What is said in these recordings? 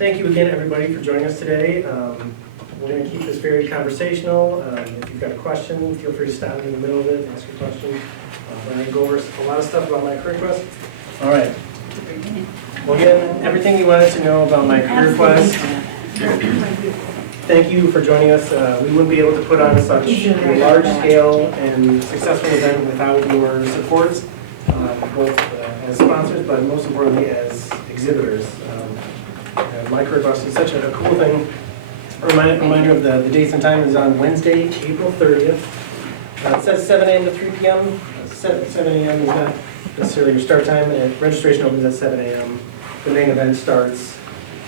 Thank you again, everybody, for joining us today. We're going to keep this very conversational. If you've got a question, feel free to stop in the middle of it and ask your question. We're going to go over a lot of stuff about MiCareerQuest. All right. Well, again, everything you wanted to know about MiCareerQuest. Thank you for joining us. We wouldn't be able to put on such a large-scale and successful event without your support, both as sponsors, but most importantly as exhibitors. MiCareerQuest is such a cool thing. A reminder of the dates and time is on Wednesday, April 30th. It says 7 a.m. to 3 p.m. 7 a.m. is not necessarily your start time, and registration opens at 7 a.m. The main event starts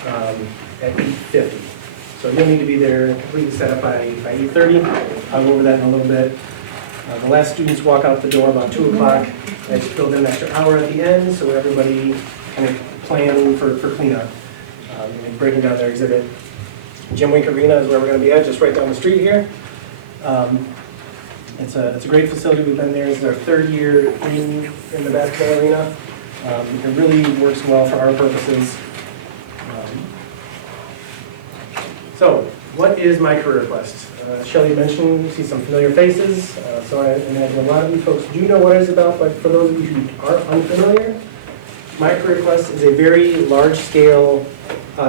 at 8:50. So you'll need to be there completely set up by 8:30. I'll go over that in a little bit. The last students walk out the door about 2 o'clock. I just build in an extra hour at the end so everybody kind of plan for cleanup and breaking down their exhibit. Jim Wink Arena is where we're going to be at, just right down the street here. It's a great facility. We've been there. It's our third year in the basketball arena. It really works well for our purposes. So, what is MiCareerQuest? Shelly mentioned, you see some familiar faces, so I imagine a lot of you folks do know what it's about, but for those of you who are unfamiliar, MiCareerQuest is a very large-scale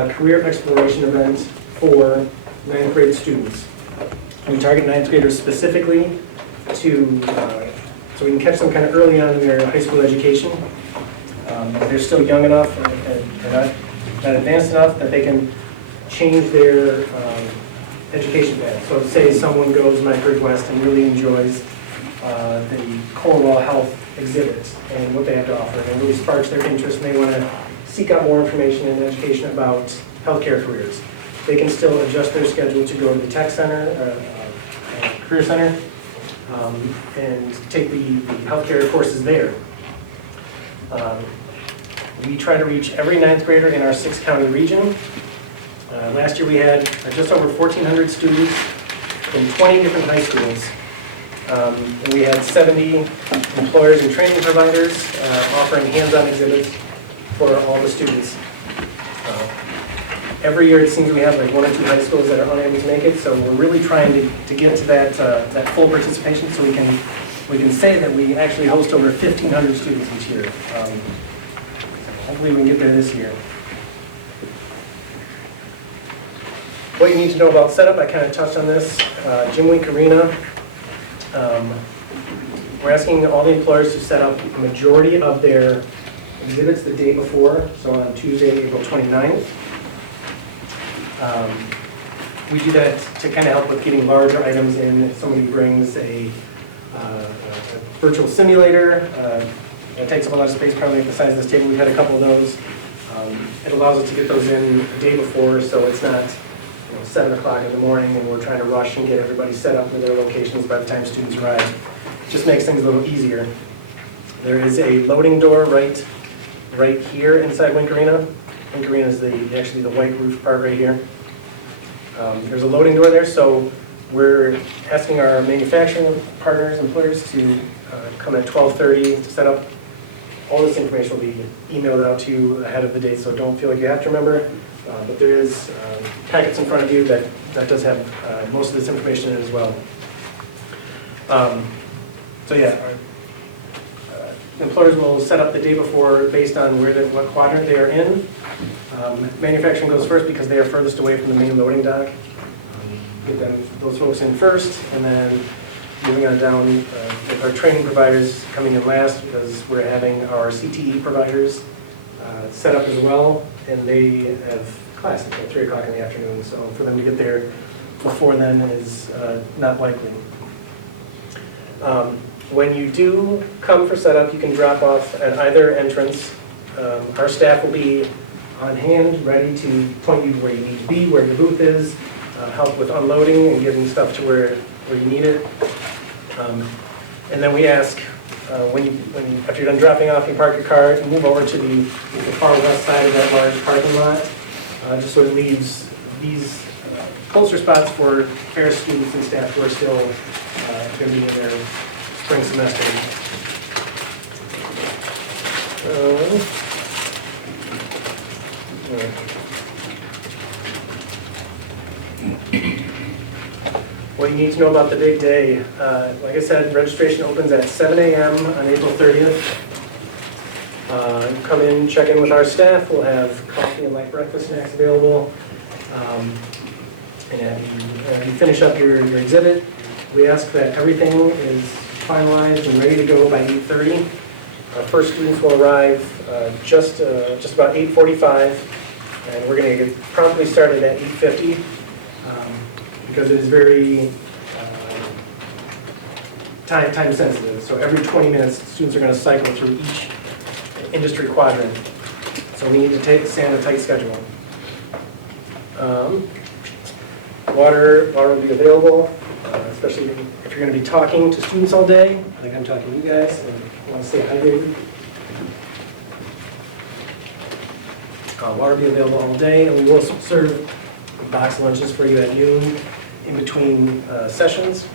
career exploration event for 9th grade students. We target 9th graders specifically to, so we can catch them kind of early on in their high school education. They're still young enough and not advanced enough that they can change their education path. So say someone goes MiCareerQuest and really enjoys the Cornwall Health exhibit and what they have to offer, and it really sparks their interest and they want to seek out more information and education about healthcare careers. They can still adjust their schedule to go to the tech center, career center, and take the healthcare courses there. We try to reach every 9th grader in our 6-county region. Last year we had just over 1,400 students in 20 different high schools. And we had 70 employers and training providers offering hands-on exhibits for all the students. Every year it seems we have like 1 or 2 high schools that are unable to make it, so we're really trying to get to that full participation so we can say that we actually host over 1,500 students each year. Hopefully we can get there this year. What you need to know about setup, I kind of touched on this. Jim Wink Arena, we're asking all the employers to set up a majority of their exhibits the day before, so on Tuesday, April 29th. We do that to kind of help with getting larger items in. If somebody brings a virtual simulator, it takes up a lot of space, probably the size of this table. We've had a couple of those. It allows us to get those in the day before, so it's not 7 o'clock in the morning and we're trying to rush and get everybody set up in their locations by the time students arrive. It just makes things a little easier. There is a loading door right here inside Wink Arena. Wink Arena is actually the white roof part right here. There's a loading door there, so we're asking our manufacturing partners, employers, to come at 12:30 to set up. All this information will be emailed out to you ahead of the date, so don't feel like you have to remember. But there is packets in front of you that does have most of this information in it as well. So yeah, our employers will set up the day before based on what quadrant they are in. Manufacturing goes first because they are furthest away from the main loading dock. Get those folks in first, and then moving on down with our training providers coming in last because we're having our CTE providers set up as well, and they have class until 3 o'clock in the afternoon, so for them to get there before then is not likely. When you do come for setup, you can drop off at either entrance. Our staff will be on hand, ready to point you where you need to be, where your booth is, help with unloading and getting stuff to where you need it. And then we ask, after you're done dropping off, you park your car and move over to the far west side of that large parking lot, just so it leaves these closer spots for fair students and staff who are still going to be in their spring semester. you need to know about the big day. Like I said, registration opens at 7 a.m. on April 30th. Come in, check in with our staff. We'll have coffee and light breakfast snacks available. And as you finish up your exhibit, we ask that everything is finalized and ready to go by 8:30. Our first students will arrive just about 8:45, and we're going to get promptly started at 8:50 because it is very time sensitive. So every 20 minutes, students are going to cycle through each industry quadrant. So we need to stay on a tight schedule. Water will be available, especially if you're going to be talking to students all day, like I'm talking to you guys, and you want to stay hydrated. Water will be available all day, and we will serve box lunches for you at noon in between sessions.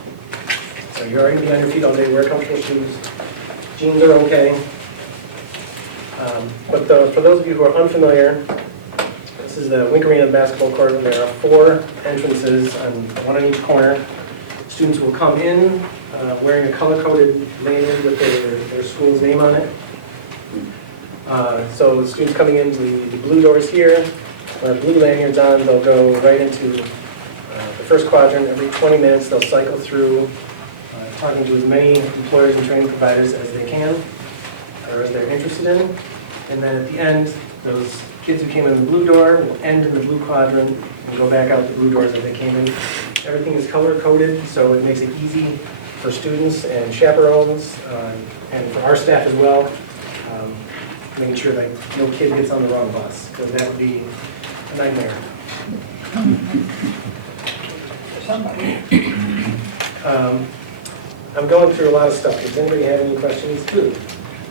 So you're already going to be on your feet all day. Wear comfortable shoes. Jeans are okay. But for those of you who are unfamiliar, this is the Wink Arena basketball court, and there are 4 entrances, one on each corner. Students will come in wearing a color-coded lanyard with their school's name on it. So the students coming into the blue doors here, with blue lanyards on, they'll go right into the first quadrant. Every 20 minutes, they'll cycle through, talking to as many employers and training providers as they can, or as they're interested in. And then at the end, those kids who came in the blue door will end in the blue quadrant and go back out the blue doors that they came in. Everything is color-coded, so it makes it easy for students and chaperones, and for our staff as well, making sure that no kid gets on the wrong bus, because that would be a nightmare. I'm going through a lot of stuff. Does anybody have any questions?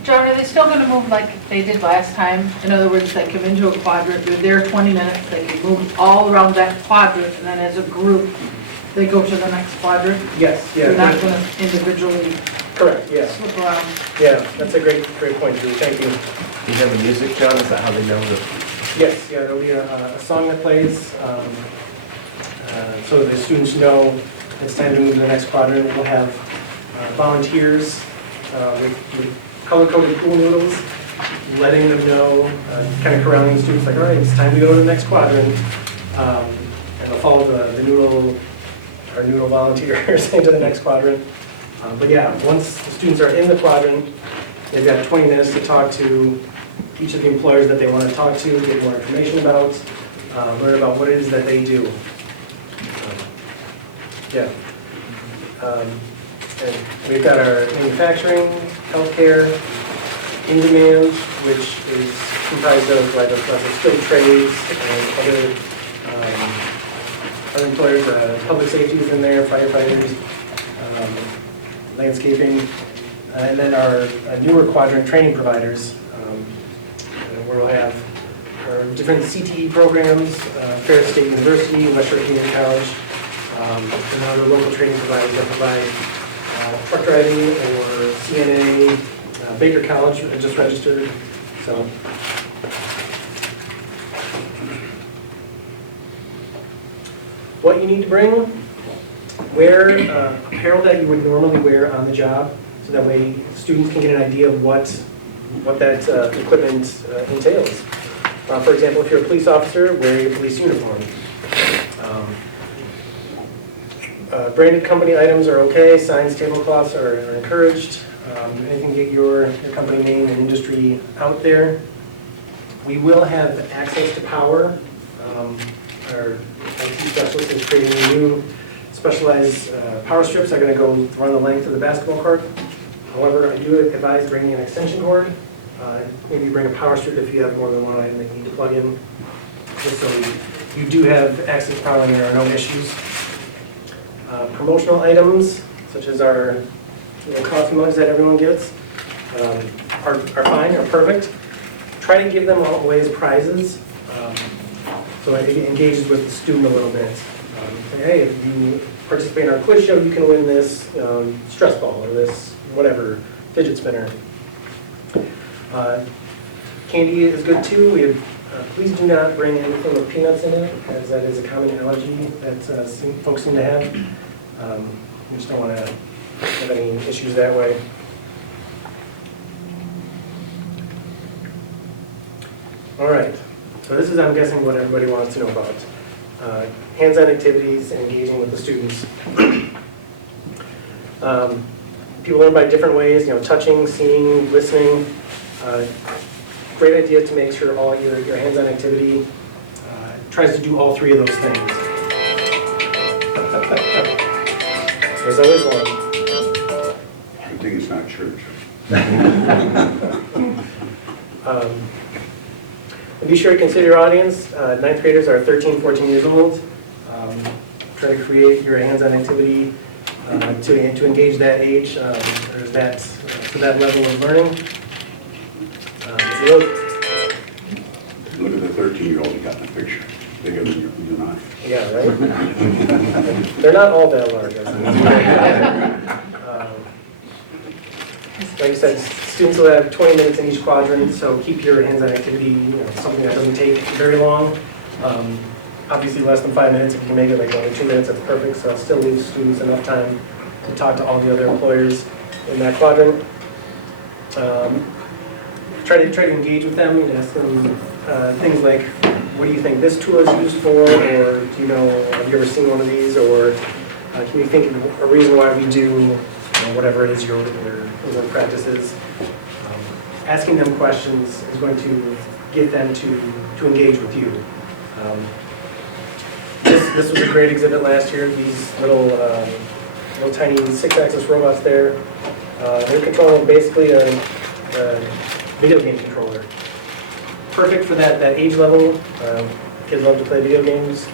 John, are they still going to move like they did last time? In other words, they come into a quadrant, they're there 20 minutes, they can move all around that quadrant, and then as a group, they go to the next quadrant? Yes, yeah. They're not going to individually Correct, yeah. slip around? Yeah, that's a great point, Drew. Thank you. Do you have the music, John? Is that how they know that? Yes, yeah, there'll be a song that plays, so the students know it's time to move to the next quadrant. We'll have volunteers with color-coded pool noodles, letting them know, kind of corralling the students, like, all right, it's time to go to the next quadrant. And they'll follow our noodle volunteers into the next quadrant. But yeah, once the students are in the quadrant, they've got 20 minutes to talk to each of the employers that they want to talk to, get more information about, learn about what it is that they do. And we've got our manufacturing, healthcare, in-demand, which is comprised of like lots of skilled trades and other employers. Public safety is in there, firefighters, landscaping, and then our newer quadrant training providers, where we'll have our different CTE programs, Ferris State University, West Shore Community College, and other local training providers that provide truck driving or CNA, Baker College just registered. So, what you need to bring, wear apparel that you would normally wear on the job, so that way students can get an idea of what that equipment entails. For example, if you're a police officer, wear your police uniform. Branded company items are okay. Signs, tablecloths are encouraged. Anything to get your company name and industry out there. We will have access to power. Our IT specialist is creating new specialized power strips that are going to go run the length of the basketball court. However, I do advise bringing an extension cord. Maybe bring a power strip if you have more than one item that you need to plug in. Just so you do have access to power and there are no issues. Promotional items, such as our coffee mugs that everyone gets, are fine, are perfect. Try to give them away as prizes, so it engages with the student a little bit. Say, hey, if you participate in our quiz show, you can win this stress ball or this whatever fidget spinner. Candy is good too. We have, please do not bring anything with peanuts in it, as that is a common allergy that folks seem to have. We just don't want to have any issues that way. All right, so this is, I'm guessing, what everybody wants to know about. Hands-on activities and engaging with the students. People learn by different ways, touching, seeing, listening. Great idea to make sure all your hands-on activity tries to do all three of those things. There's always one. Good thing it's not church. And be sure to consider your audience. Ninth graders are 13, 14 years old. Try to create your hands-on activity to engage that age, or that to that level of learning. Look at the 13-year-old you got in the picture. Bigger than you and I. Yeah, right? They're not all that large. Like I said, students will have 20 minutes in each quadrant, so keep your hands-on activity, something that doesn't take very long. Obviously less than 5 minutes. If you can make it like 1 or 2 minutes, that's perfect. So still leaves students enough time to talk to all the other employers in that quadrant. Try to engage with them and ask them things like, what do you think this tool is used for? Or have you ever seen one of these? Or can you think of a reason why we do whatever it is your work practice is? Asking them questions is going to get them to engage with you. This was a great exhibit last year. These little tiny 6-axis robots there. They're controlling basically a video game controller. Perfect for that age level. Kids love to play video games.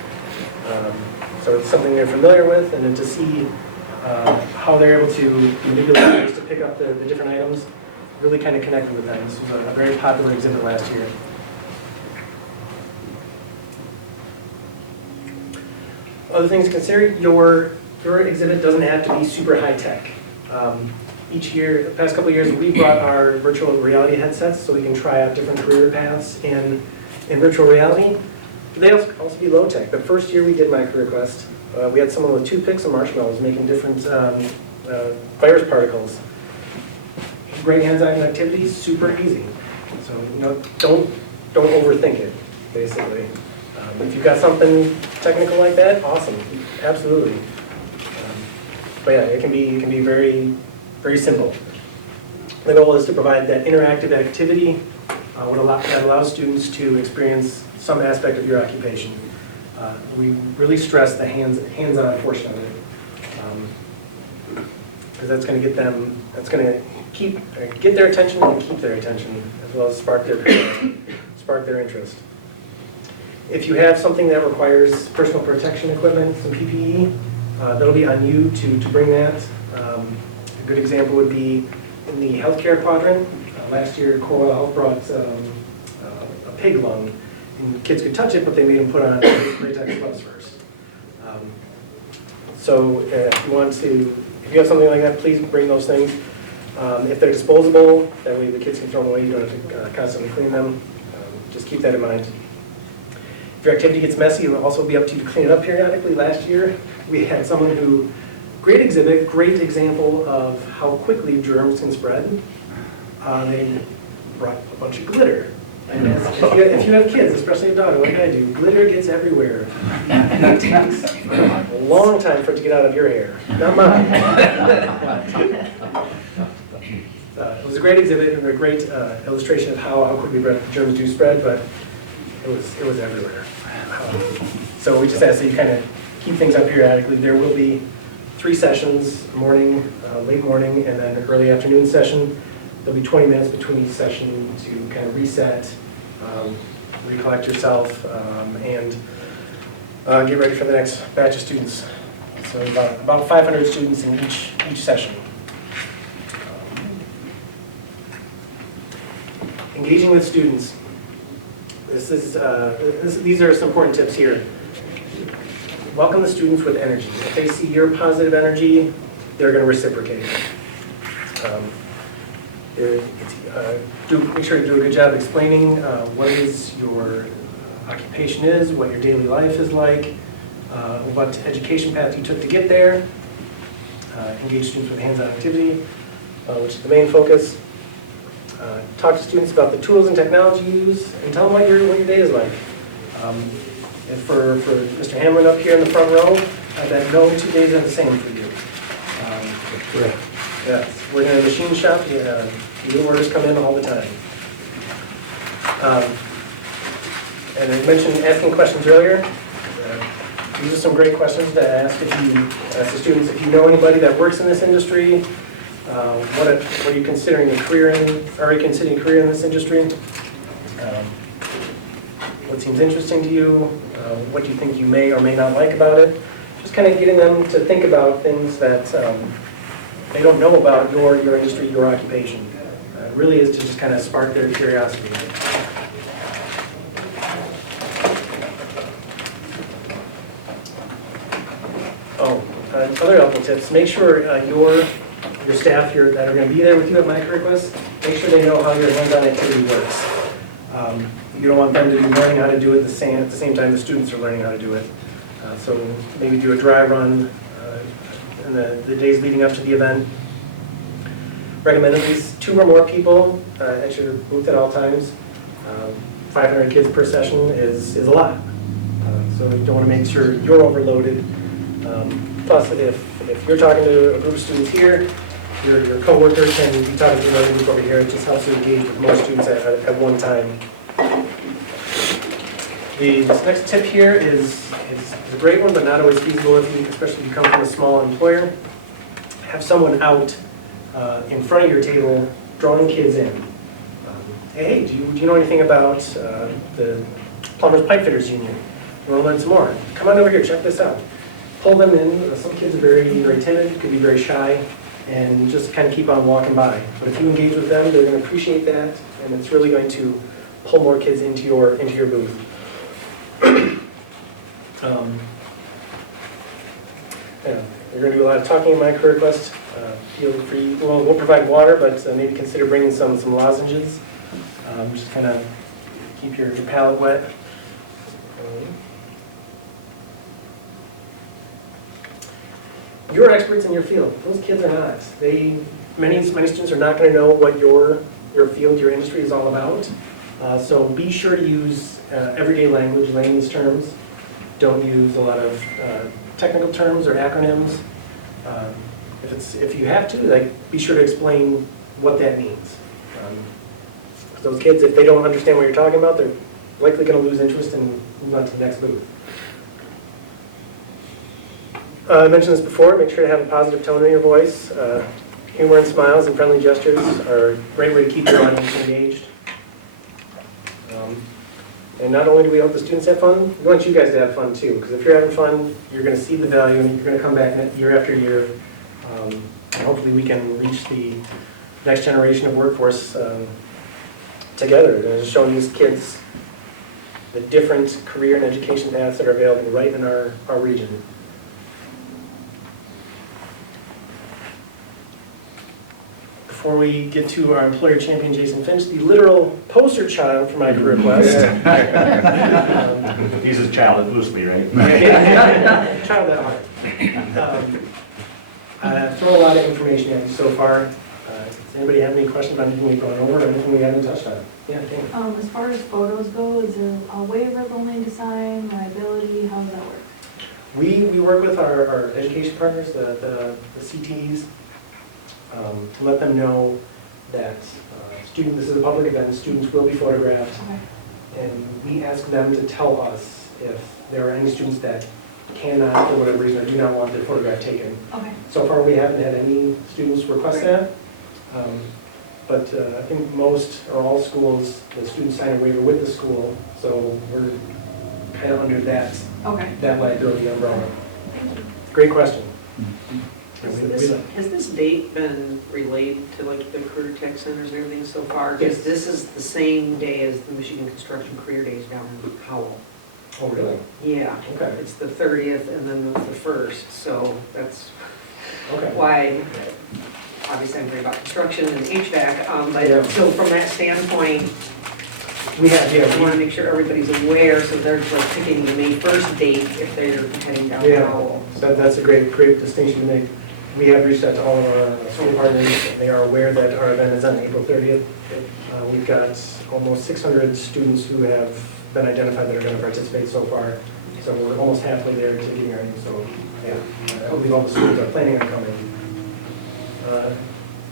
So it's something they're familiar with, and then to see how they're able to manipulate ways to pick up the different items, really kind of connected with them. This was a very popular exhibit last year. Other things to consider, your exhibit doesn't have to be super high tech. Each year, the past couple of years, we brought our virtual reality headsets so we can try out different career paths in virtual reality. They also be low tech. The first year we did MiCareerQuest, we had someone with toothpicks and marshmallows making different virus particles. Great hands-on activities, super easy. So don't overthink it, basically. If you've got something technical like that, awesome, absolutely. But yeah, it can be very, very simple. The goal is to provide that interactive activity that allows students to experience some aspect of your occupation. We really stress the hands-on portion of it, because that's going to get them. That's going to get their attention and keep their attention, as well as spark their interest. If you have something that requires personal protection equipment, some PPE, that'll be on you to bring that. A good example would be in the healthcare quadrant. Last year, Coral Health brought a pig lung, and kids could touch it, but they made them put on latex gloves first. So if you have something like that, please bring those things. If they're disposable, that way the kids can throw them away. You don't have to constantly clean them. Just keep that in mind. If your activity gets messy, it will also be up to you to clean it up periodically. Last year, we had someone who, great exhibit, great example of how quickly germs can spread. They brought a bunch of glitter. And if you have kids, especially a daughter like I do, glitter gets everywhere. And it takes a long time for it to get out of your hair, not mine. It was a great exhibit and a great illustration of how quickly germs do spread, but it was everywhere. So we just ask that you kind of keep things up periodically. There will be 3 sessions, morning, late morning, and then an early afternoon session. There'll be 20 minutes between each session to kind of reset, recollect yourself, and get ready for the next batch of students. So about 500 students in each session. Engaging with students. These are some important tips here. Welcome the students with energy. If they see your positive energy, they're going to reciprocate. Make sure to do a good job explaining what is your occupation is, what your daily life is like, what education path you took to get there, engage students with hands-on activity, which is the main focus. Talk to students about the tools and technology used, and tell them what your day is like. And for Mr. Hamlin up here in the front row, I bet no 2 days are the same for you. Yes, we're in a machine shop, new orders come in all the time. And I mentioned asking questions earlier. These are some great questions to ask ask the students if you know anybody that works in this industry. What are you considering a career in? Are you considering a career in this industry? What seems interesting to you? What do you think you may or may not like about it? Just kind of getting them to think about things that they don't know about your industry, your occupation. It really is to just kind of spark their curiosity. Other helpful tips, make sure your staff that are going to be there with you at MiCareerQuest, make sure they know how your hands-on activity works. You don't want them to be learning how to do it at the same time the students are learning how to do it. So maybe do a dry run in the days leading up to the event. Recommend at least 2 or more people at your booth at all times. 500 kids per session is a lot. So you don't want to make sure you're overloaded. Plus, if you're talking to a group of students here, your coworker can be talking to another group over here. It just helps you engage with more students at one time. This next tip here is a great one, but not always feasible, especially if you come from a small employer. Have someone out in front of your table drawing kids in. Hey, do you know anything about the Plumbers Pipe Fitters Union? You want to learn some more? Come on over here, check this out. Pull them in. Some kids are very timid, could be very shy, and just kind of keep on walking by. But if you engage with them, they're going to appreciate that, and it's really going to pull more kids into your booth. You're going to do a lot of talking in MiCareerQuest. Feel free. We'll provide water, but maybe consider bringing some lozenges. Just kind of keep your palate wet. You're experts in your field. Those kids are not. Many students are not going to know what your field, your industry is all about. So be sure to use everyday language, layman's terms. Don't use a lot of technical terms or acronyms. If you have to, be sure to explain what that means. Those kids, if they don't understand what you're talking about, they're likely going to lose interest and move on to the next booth. I mentioned this before, make sure to have a positive tone in your voice. Humor and smiles and friendly gestures are a great way to keep your audience engaged. And not only do we hope the students have fun, we want you guys to have fun too, because if you're having fun, you're going to see the value and you're going to come back year after year. And hopefully we can reach the next generation of workforce together. And just showing these kids the different career and education paths that are available right in our region. Before we get to our employer champion, Jason Finch, the literal poster child for MiCareerQuest. He's a child loosely, right? Child at heart. I've thrown a lot of information at you so far. Does anybody have any questions about anything we've gone over or anything we haven't touched on? Yeah, Jamie. As far as photos go, is there a waiver they'll need to sign, liability, how does that work? We work with our education partners, the CTEs, to let them know that this is a public event, students will be photographed. Okay. And we ask them to tell us if there are any students that cannot, for whatever reason, or do not want their photograph taken. Okay. So far, we haven't had any students request that. But I think most or all schools, the students sign a waiver with the school, so we're kind of under that liability umbrella. Great question. Has this date been relayed to the career tech centers and everything so far? Because Yes. this is the same day as the Michigan Construction Career Days down in Howell. Oh, really? Yeah. Okay. It's the 30th and then the 1st, so that's Okay. why, obviously I'm worried about construction and HVAC, but Yeah. so from that standpoint, We have, I want to make sure everybody's aware, so they're picking the May 1st date if they're heading down to Yeah. Howell. That's a great distinction to make. We have reached out to all of our school partners. They are aware that our event is on April 30th. We've got almost 600 students who have been identified that are going to participate so far. So we're almost halfway there to getting our name. So yeah, I believe all the schools are planning on coming.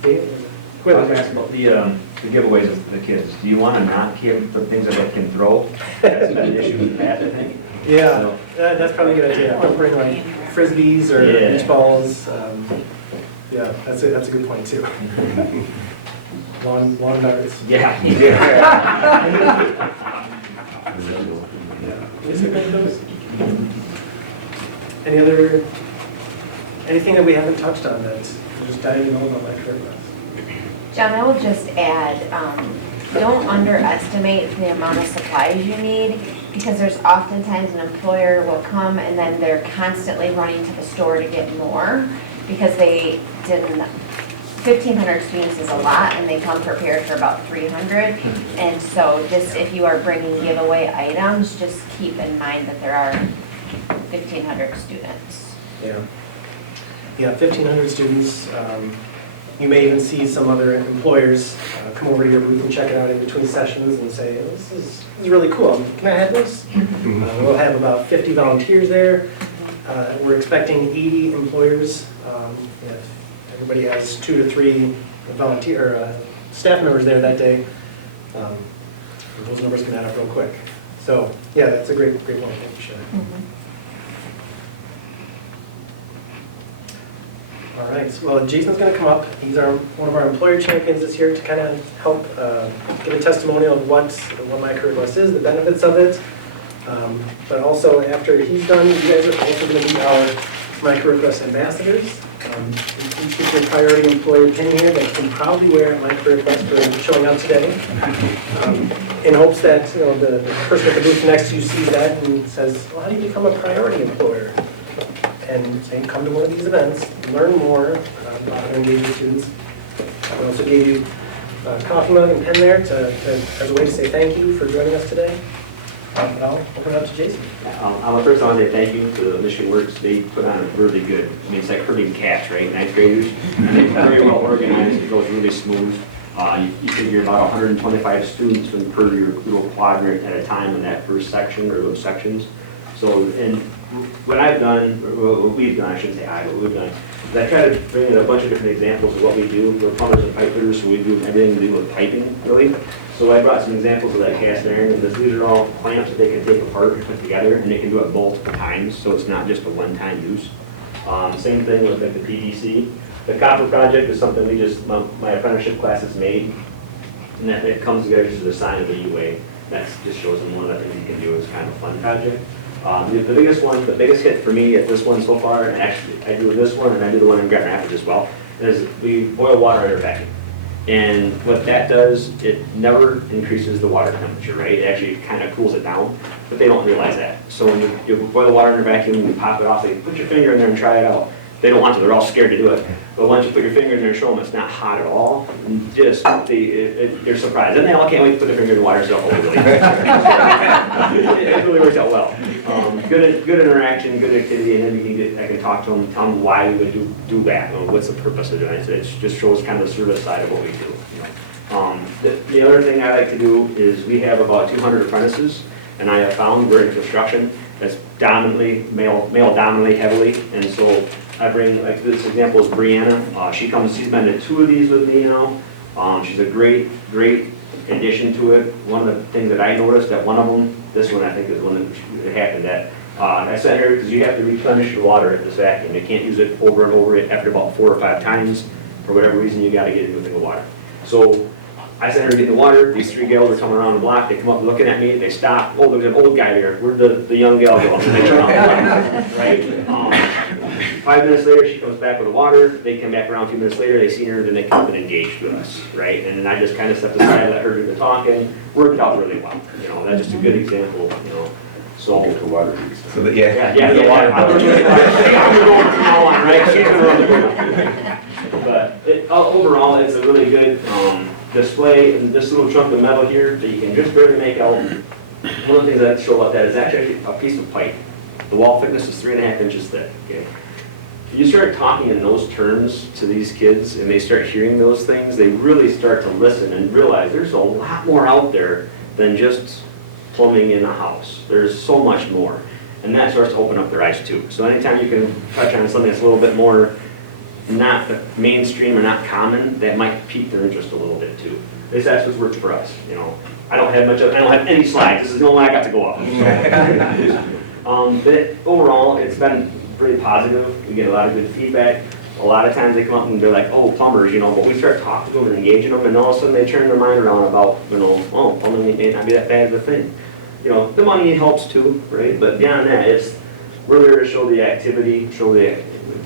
Dave? Quick, I was asking about the giveaways of the kids. Do you want to not give the things that they can throw? That's been an issue in the past, I think. Yeah, that's probably a good idea. Don't bring like frisbees or Yeah. beach balls. Yeah, that's a good point too. Lawn darts. Yeah. Anything that we haven't touched on that we're just diving over on MiCareerQuest? John, I will just add, don't underestimate the amount of supplies you need, because there's oftentimes an employer will come and then they're constantly running to the store to get more, because they didn't, 1,500 students is a lot, and they come prepared for about 300. And so just if you are bringing giveaway items, just keep in mind that there are 1,500 students. Yeah. Yeah, 1,500 students. You may even see some other employers come over to your booth and check it out in between sessions and say, this is really cool. Can I have this? We'll have about 50 volunteers there. We're expecting 80 employers. If everybody has 2 to 3 staff members there that day, those numbers can add up real quick. So yeah, that's a great one. Thank you, Sharon. All right, well, Jason's going to come up. He's one of our employer champions this year to kind of help give a testimonial of what MiCareerQuest is, the benefits of it. But also, after he's done, you guys are also going to be our MiCareerQuest ambassadors. You each get your priority employer pin here that you can probably wear at MiCareerQuest for showing up today. In hopes that the person at the booth next to you sees that and says, well, how do you become a priority employer? And say, come to one of these events, learn more about how to engage with students. I also gave you a coffee mug and pen there as a way to say thank you for joining us today. But I'll open it up to Jason. First I want to say thank you to the Mission Works. They put on a really good, it's like herding cats, right? 9th graders. And they're very well organized. It goes really smooth. You figure about 125 students per your little quadrant at a time in that first section or those sections. So, and what I've done, or what we've done, I shouldn't say I, but what we've done, is I try to bring in a bunch of different examples of what we do. We're plumbers and pipe fitters, so we do everything to do with piping, really. So I brought some examples of that cast iron, and these are all clamps that they can take apart and put together, and they can do it multiple times, so it's not just a one-time use. Same thing with like the PVC. The copper project is something we just, my apprenticeship class has made, and that it comes together just as a sign of the UA. That just shows them one of the things you can do as kind of a fun project. The biggest one, the biggest hit for me at this one so far, and actually I do this one and I do the one in Grand Rapids as well, is we boil water in our vacuum. And what that does, it never increases the water temperature, right? It actually kind of cools it down, but they don't realize that. So when you boil the water in your vacuum, you pop it off, they put your finger in there and try it out. They don't want to, they're all scared to do it. But once you put your finger in there and show them it's not hot at all, just, they're surprised. And they all can't wait to put their finger in the water, so hopefully. It really works out well. Good interaction, good activity, and then I can talk to them, tell them why we would do that, what's the purpose of doing it. It just shows kind of the service side of what we do. The other thing I like to do is we have about 200 apprentices, and I have found we're in construction that's dominantly, male dominantly heavily, and so I bring, like this example is Brianna. She's been to 2 of these with me now. She's a great addition to it. One of the things that I noticed that one of them, this one I think is one that happened that, I sent her, because you have to replenish your water at this vacuum. You can't use it over and over after about 4 or 5 times. For whatever reason, you got to get a new thing of water. So I sent her to get the water. These 3 gals are coming around the block. They come up looking at me. They stop. Oh, there's an old guy there. Where'd the young gal go? And they turn around, right? 5 minutes later, she comes back with the water. They come back around 2 minutes later. They see her, then they come up and engage with us, right? And then I just kind of stepped aside, let her do the talking. Worked out really well. That's just a good example. So Get the water. So that, yeah. yeah, the water. I'm going from now on, right? She's gonna run the board. But overall, it's a really good display. And this little chunk of metal here that you can just barely make out. One of the things I like to show about that is actually a piece of pipe. The wall thickness is 3.5 inches thick. Okay. you start talking in those terms to these kids and they start hearing those things, they really start to listen and realize there's a lot more out there than just plumbing in a house. There's so much more. And that starts to open up their eyes too. So anytime you can touch on something that's a little bit more not mainstream or not common, that might pique their interest a little bit too. At least that's what's worked for us, you know. I don't have any slides. This is the only one I got to go off of. But overall, it's been pretty positive. We get a lot of good feedback. A lot of times they come up and they're like, oh, plumbers, you know, but we start talking to them and engaging them, and all of a sudden they turn their mind around about, you know, oh, plumbing may not be that bad of a thing. You know, the money helps too, right? But beyond that, we're there to show the activity, show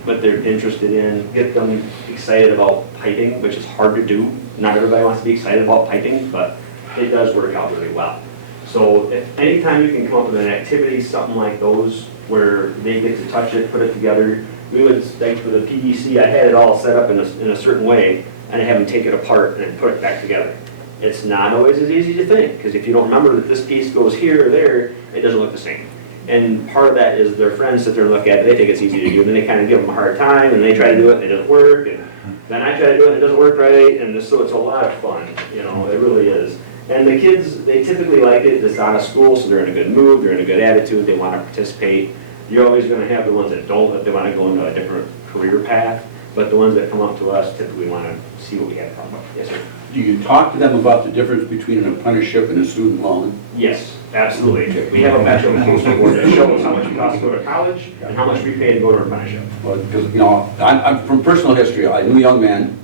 what they're interested in, get them excited about piping, which is hard to do. Not everybody wants to be excited about piping, but it does work out really well. So if anytime you can come up with an activity, something like those, where they get to touch it, put it together, we would, like for the PVC, I had it all set up in a certain way, and I have them take it apart and put it back together. It's not always as easy to think, because if you don't remember that this piece goes here or there, it doesn't look the same. And part of that is their friends sit there and look at it, they think it's easy to do, and then they kind of give them a hard time, and they try to do it, and it doesn't work, and then I try to do it, and it doesn't work right, and so it's a lot of fun, you know, it really is. And the kids, they typically like it, it's out of school, so they're in a good mood, they're in a good attitude, they want to participate. You're always going to have the ones that don't, that they want to go into a different career path, but the ones that come up to us typically want to see what we have to talk about. Yes, sir? Do you talk to them about the difference between an apprenticeship and a student loan? Yes, absolutely. We have a metric poster board that shows how much it costs to go to college and how much we pay to go to an apprenticeship. Well, because, you know, I'm from personal history. I knew a young man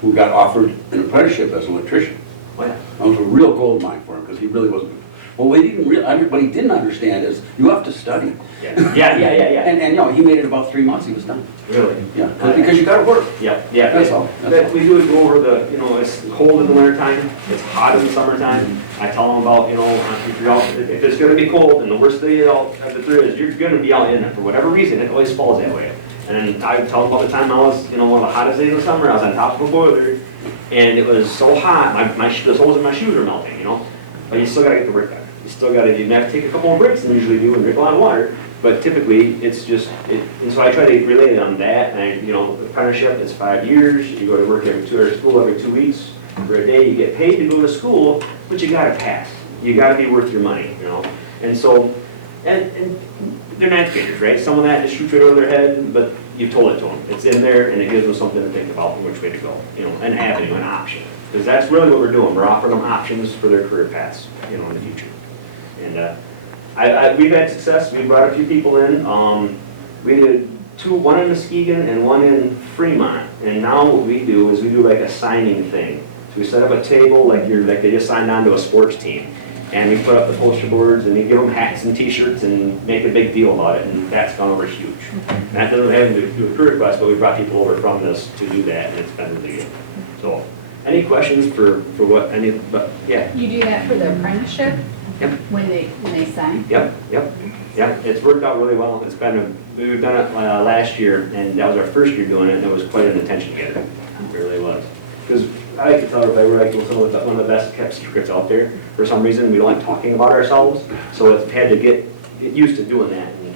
who got offered an apprenticeship as an electrician. Oh, yeah. That was a real gold mine for him, because he really wasn't. Well, what he didn't understand is you have to study. Yeah. And you know, he made it about 3 months, he was done. Really? Yeah, because you gotta work. Yeah. That's all. That we do is go over the, you know, it's cold in the wintertime, it's hot in the summertime. I tell them about, you know, if it's gonna be cold, and the worst thing that there is, you're gonna be out in it. For whatever reason, it always falls that way. And I tell them about the time I was, you know, one of the hottest days of the summer, I was on top of a boiler, and it was so hot, the soles of my shoes are melting, you know? But you still gotta get the work done. You still gotta, you have to take a couple of breaks than you usually do and drink a lot of water, but typically, it's just, and so I try to relate it on that, and you know, apprenticeship is 5 years, you go to work school every 2 weeks, for a day, you get paid to go to school, but you gotta pass. You gotta be worth your money, you know? And so, and they're ninth graders, right? Some of that just shoots right over their head, but you've told it to them. It's in there, and it gives them something to think about and which way to go, you know, an avenue, an option. Because that's really what we're doing. We're offering them options for their career paths, you know, in the future. And we've had success. We brought a few people in. We did one in Muskegon and one in Fremont. And now what we do is we do like a signing thing. So we set up a table like they just signed on to a sports team. And we put up the poster boards and we give them hats and t-shirts and make a big deal about it. And that's gone over huge. And that doesn't have to do with MiCareerQuest, but we brought people over from this to do that, and it's been really good. So, any questions for what any? But yeah. You do that for the apprenticeship? Yep. When they sign? Yep. It's worked out really well. We've done it last year, and that was our first year doing it, and it was quite an attention getter. It really was. Because I like to tell everybody we're like one of the best kept secrets out there. For some reason, we don't like talking about ourselves, so it's had to get used to doing that and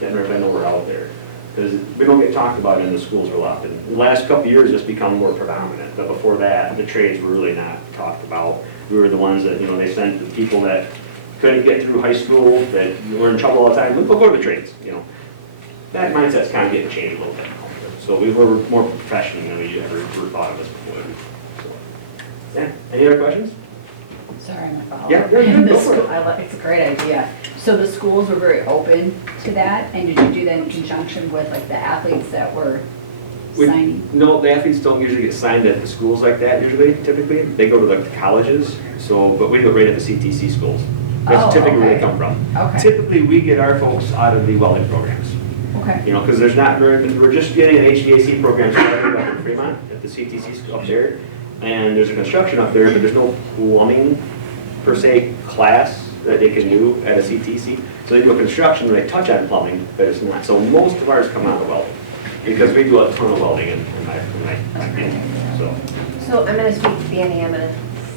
letting everybody know we're out there. Because we don't get talked about in the schools real often. The last couple of years, it's become more predominant, but before that, the trades were really not talked about. We were the ones that, you know, they sent the people that couldn't get through high school, that were in trouble all the time, we'll go to the trades, you know. That mindset's kind of getting changed a little bit. So we were more professional than we ever thought of us before. So, yeah, any other questions? Sorry, my follow-up. Yeah, go for it. It's a great idea. So the schools were very open to that, and did you do that in conjunction with like the athletes that were signing? No, the athletes don't usually get signed at the schools like that usually, typically. They go to the colleges, but we do it right at the CTC schools. That's typically where they come from. Okay. Typically, we get our folks out of the welding programs. Okay. You know, because there's not very, we're just getting an HVAC program started up in Fremont at the CTC up there. And there's a construction up there, but there's no plumbing per se class that they can do at a CTC. So they do a construction where they touch on plumbing, but it's not. So most of ours come out of welding because we do a ton of welding in my opinion. So So I'm going to speak to Danny, I'm going to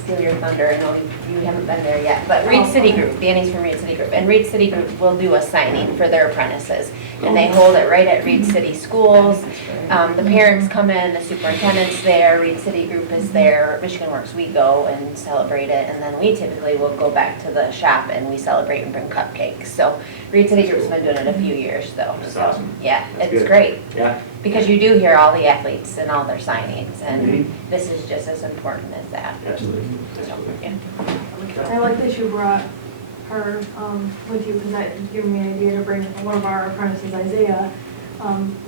steal your thunder, I know you haven't been there yet, but Reed City Group, Danny's from Reed City Group, and Reed City Group will do a signing for their apprentices. And they hold it right at Reed City Schools. The parents come in, the superintendent's there, Reed City Group is there, Michigan Works, we go and celebrate it, and then we typically will go back to the shop and we celebrate and bring cupcakes. So Reed City Group's been doing it a few years though. That's So, awesome. yeah, That's it's good. great. Yeah. Because you do hear all the athletes and all their signings, and Mhm. this is just as important as that. Absolutely. So, Absolutely. yeah. I like that you brought her with you, because that gave me an idea to bring one of our apprentices, Isaiah,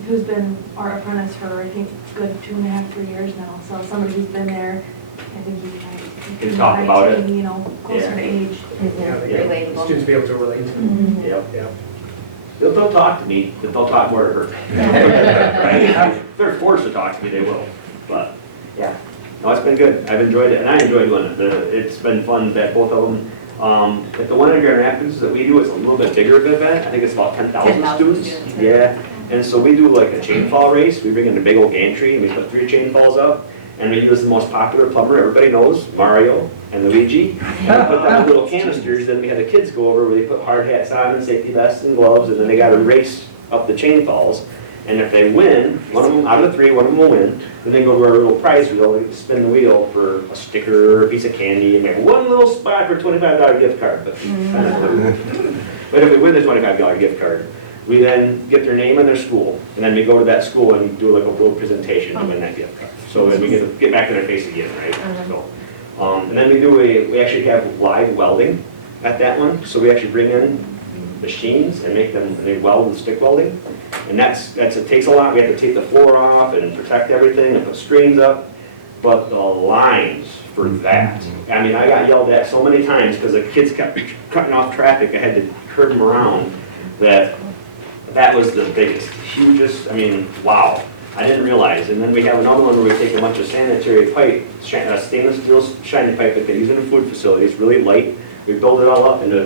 who's been our apprentice for, I think, good 2.5, 3 years now. So somebody who's been there, I think he Can talk about it. You know, closer to age. Yeah, they Yeah. get Relatable. students be able to relate. Yep. Yeah. They'll talk to me, but they'll talk more to her. Right? If they're forced to talk to me, they will. But, yeah. No, it's been good. I've enjoyed it, and I enjoy doing it. It's been fun that both of them. At the one in Grand Rapids that we do, it's a little bit bigger of an event. I think it's about 10,000 10,000 students. students, Yeah. And so we do like a chain fall race. We bring in a big old gantry and we put 3 chain falls up. And we use the most popular plumber everybody knows, Mario and Luigi. And we put them in little canisters. Then we have the kids go over where they put hard hats on and safety vests and gloves. And then they got to race up the chain falls. And if they win, one of them out of the 3, one of them will win. Then they go to our little prize wheel, they spin the wheel for a sticker or a piece of candy, and they have one little spot for a $25 gift card. But if we win the $25 gift card, we then get their name and their school, and then we go to that school and do like a little presentation to win that gift card. So then we get back to their face again, right? So, and then we actually have live welding at that one. So we actually bring in machines and they weld with stick welding. And it takes a lot. We have to take the floor off and protect everything and put screens up. But the lines for that, I mean, I got yelled at so many times because the kids kept cutting off traffic. I had to curb them around. That was the biggest, hugest, I mean, wow. I didn't realize. And then we have another one where we take a bunch of sanitary pipe, stainless steel shiny pipe that they use in food facilities, really light. We build it all up into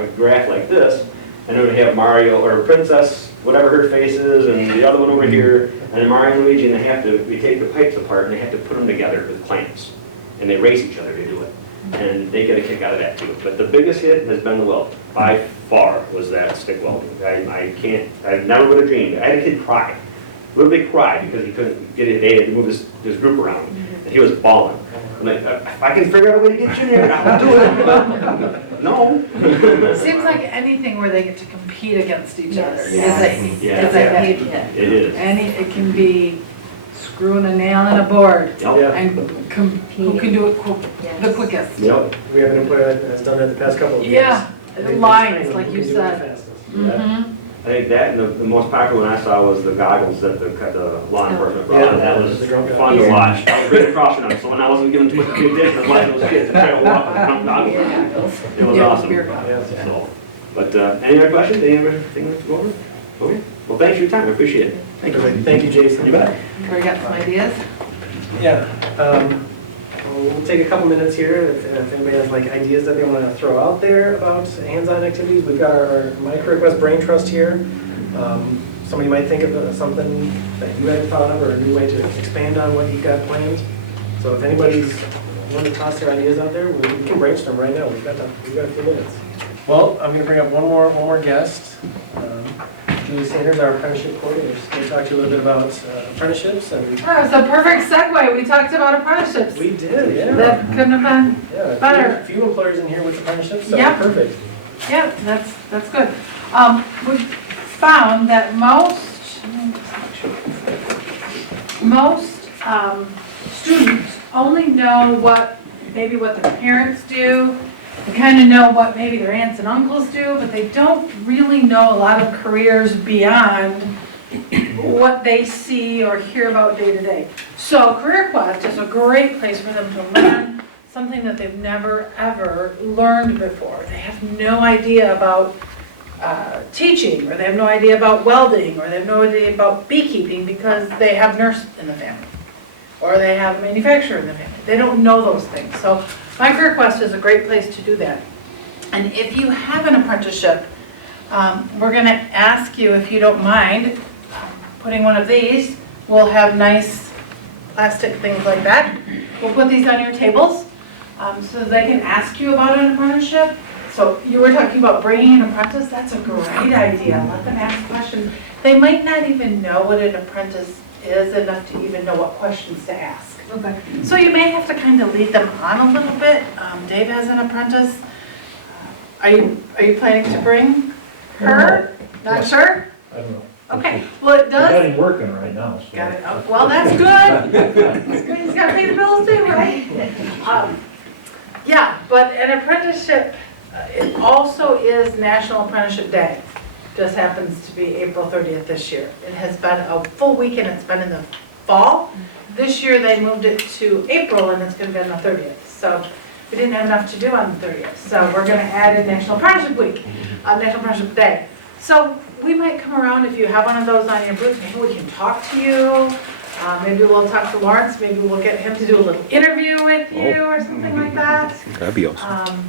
a graph like this. And then we have Mario or Princess, whatever her face is, and the other one over here, and then Mario and Luigi, and we take the pipes apart and they have to put them together with clamps. And they race each other to do it. And they get a kick out of that too. But the biggest hit has been the weld. By far was that stick welding. I never would have dreamed. I had a kid cry. Literally cry because he couldn't get it. They had to move his group around. And he was bawling. I'm like, if I can figure out a way to get you in there, I'll do it. No. Seems like anything where they get to compete against each other. Yes. Is a huge hit. It is. It can be screwing a nail in a board Yep. Yeah. and who can do it the quickest. Yep. We have an employer that has done it the past couple of years. Yeah, They the just lines, train them like who you can do it said. fastest. Mhm. I think that and the most popular one I saw was the goggles that the law enforcement brought. Yeah, And that was the drunk fun to goggles. watch. I was right across from them, so when I wasn't giving too much attention, I was watching those kids try to walk with drunk goggles. It was Yeah, awesome. beer goggles. Yeah. So, but any other questions? Any other thing to go over? Okay. Well, thanks for your time. I appreciate it. Thank you. Thank you, Jason. You bet. Can we get some ideas? Yeah. We'll take a couple minutes here if anybody has like ideas that they want to throw out there about hands-on activities. We've got our MiCareerQuest Brain Trust here. Somebody might think of something that you hadn't thought of or a new way to expand on what you've got planned. So if anybody's want to toss their ideas out there, we can brainstorm right now. We've got a few minutes. Well, I'm going to bring up one more guest. Julie Sanders, our apprenticeship coordinator. She's going to talk to you a little bit about apprenticeships and. Oh, it's a perfect segue. We talked about apprenticeships. We did, yeah. That couldn't have been, Yeah, better. a few employers in here with apprenticeships, so Yeah. perfect. yeah, that's good. We found that most students only know maybe what their parents do. They kind of know what maybe their aunts and uncles do, but they don't really know a lot of careers beyond what they see or hear about day to day. So CareerQuest is a great place for them to learn something that they've never ever learned before. They have no idea about teaching, or they have no idea about welding, or they have no idea about beekeeping because they have nurse in the family, or they have manufacturer in the family. They don't know those things. So MiCareerQuest is a great place to do that. And if you have an apprenticeship, we're going to ask you, if you don't mind, putting one of these. We'll have nice plastic things like that. We'll put these on your tables. so they can ask you about an apprenticeship. So you were talking about bringing an apprentice, that's a great idea, let them ask questions. They might not even know what an apprentice is enough to even know what questions to ask. Okay. So you may have to kind of lead them on a little bit. Dave has an apprentice. Are you planning to bring her? Not sure? I don't know. Okay, well, it I got does. him working right now, so. Got it. Oh, well, that's good. That's good. He's got to pay the bills too, right? Yeah, but an apprenticeship, it also is National Apprenticeship Day. Just happens to be April 30th this year. It has been a full weekend. It's been in the fall. This year they moved it to April and it's going to be on the 30th. So we didn't have enough to do on the 30th. So we're going to add in National Apprenticeship Week, National Apprenticeship Day. So we might come around if you have one of those on your booth. Maybe we can talk to you. Maybe we'll talk to Lawrence. Maybe we'll get him to do a little interview with you or something like that. That'd be awesome.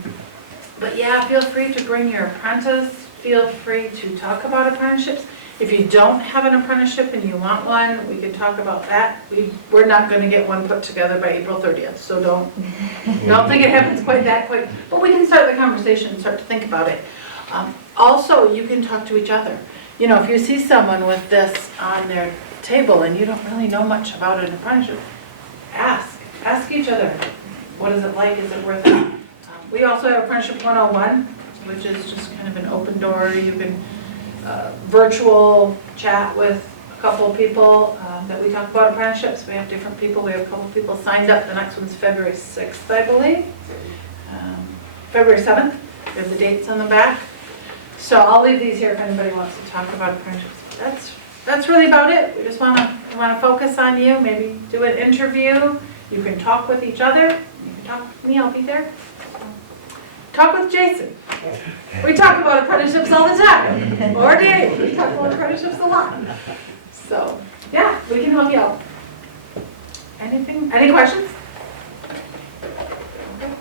But yeah, feel free to bring your apprentice. Feel free to talk about apprenticeships. If you don't have an apprenticeship and you want one, we can talk about that. We're not going to get one put together by April 30th, so don't think it happens quite that quick. But we can start the conversation and start to think about it. Also, you can talk to each other. You know, if you see someone with this on their table and you don't really know much about an apprenticeship, ask each other. What is it like? Is it worth it? We also have Apprenticeship 101, which is just kind of an open door. You can virtual chat with a couple of people that we talk about apprenticeships. We have different people. We have a couple of people signed up. The next one's February 6th, I believe. February 7th. We have the dates on the back. So I'll leave these here if anybody wants to talk about apprenticeships. That's really about it. We just want to focus on you. Maybe do an interview. You can talk with each other. You can talk with me. I'll be there. Talk with Jason. We talk about apprenticeships all the time. Or Dave. We talk about apprenticeships a lot. So, yeah, we can help you out. Anything? Any questions? Okay.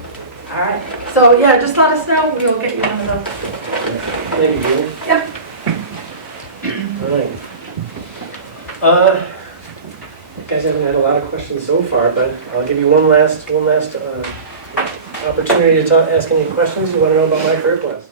All right. So, yeah, just let us know. We will get you one of those. Thank you, Julie. Yep. All right. You guys haven't had a lot of questions so far, but I'll give you one last opportunity to ask any questions you want to know about MiCareerQuest.